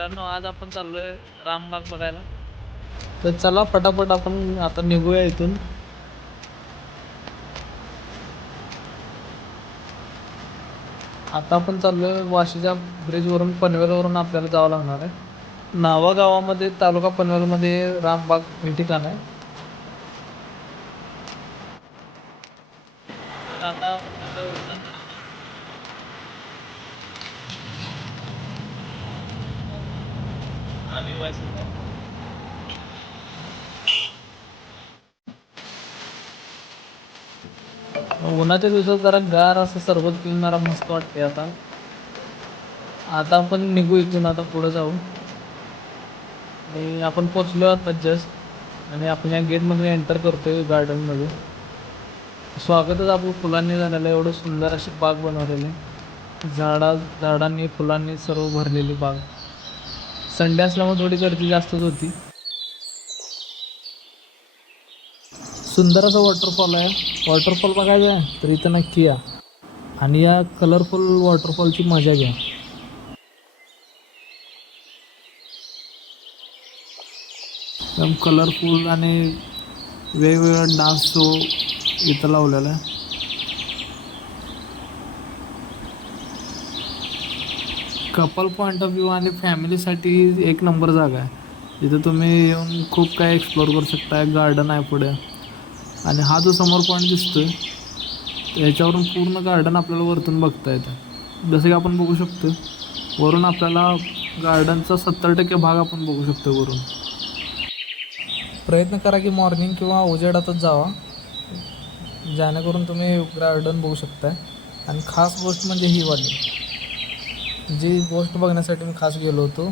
मित्रांनो आज आपण चाललोय रामबाग बघायला. तर चला पटापट आपण आता निघूया इथून. आता आपण चाललोय वाशीच्या ब्रिजवरून पनवेलवरून आपल्याला जावं लागणार आहे. नावा गावामध्ये तालुका पनवेलमध्ये रामबाग हे ठिकाण आहे. आता हो, उन्हाच्या दिवसात जरा गार असं सरबत पिऊन जरा मस्त वाटते आता. आता आपण निघू इथून आता पुढे जाऊ. आणि आपण पोचलो आता जस्ट आणि आपण या गेटमधून एंटर करतोय गार्डनमध्ये स्वागतच आपलं फुलांनी झालेलं आहे. एवढं सुंदर अशी बाग बनवलेली आहे. झाडा झाडांनी फुलांनी सर्व भरलेली बाग. संडे असल्यामुळे थोडी गर्दी जास्तच होती. सुंदर असं वॉटरफॉल आहे. वॉटरफॉल बघायचं आहे तर इथं नक्की या. आणि या कलरफुल वॉटरफॉलची मजा घ्या. एकदम कलरफुल आणि वेगवेगळा डान्स शो इथं लावलेला आहे. कपल पॉईंट ऑफ व्ह्यू आणि फॅमिलीसाठी एक नंबर जागा आहे. जिथं तुम्ही येऊन खूप काय एक्सप्लोअर करू शकता. गार्डन आहे पुढे. आणि हा जो समोर पॉईंट दिसतो आहे याच्यावरून पूर्ण गार्डन आपल्याला वरतून बघता येतं. जसं की आपण बघू शकतो वरून आपल्याला गार्डनचा सत्तर टक्के भाग आपण बघू शकतो वरून. प्रयत्न करा की मॉर्निंग किंवा उजेडातच जावा. जेणेकरून तुम्ही गार्डन बघू शकताय. आणि खास गोष्ट म्हणजे ही वाली जी गोष्ट बघण्यासाठी मी खास गेलो होतो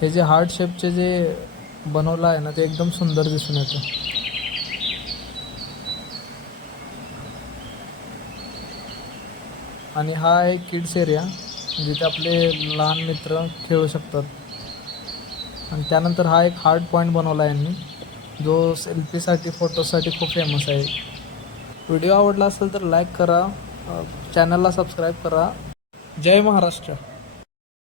हे जे हार्ट शेपचे जे बनवलं आहे ना ते एकदम सुंदर दिसून येतं. आणि हा आहे किड्स एरिया जिथे आपले लहान मित्र खेळू शकतात. आणि त्यानंतर हा एक हार्ड पॉईंट बनवला आहे यांनी जो सेल्फीसाठी फोटोसाठी खूप फेमस आहे. व्हिडिओ आवडला असेल तर लाईक करा चॅनलला सबस्क्राईब करा. जय महाराष्ट्र.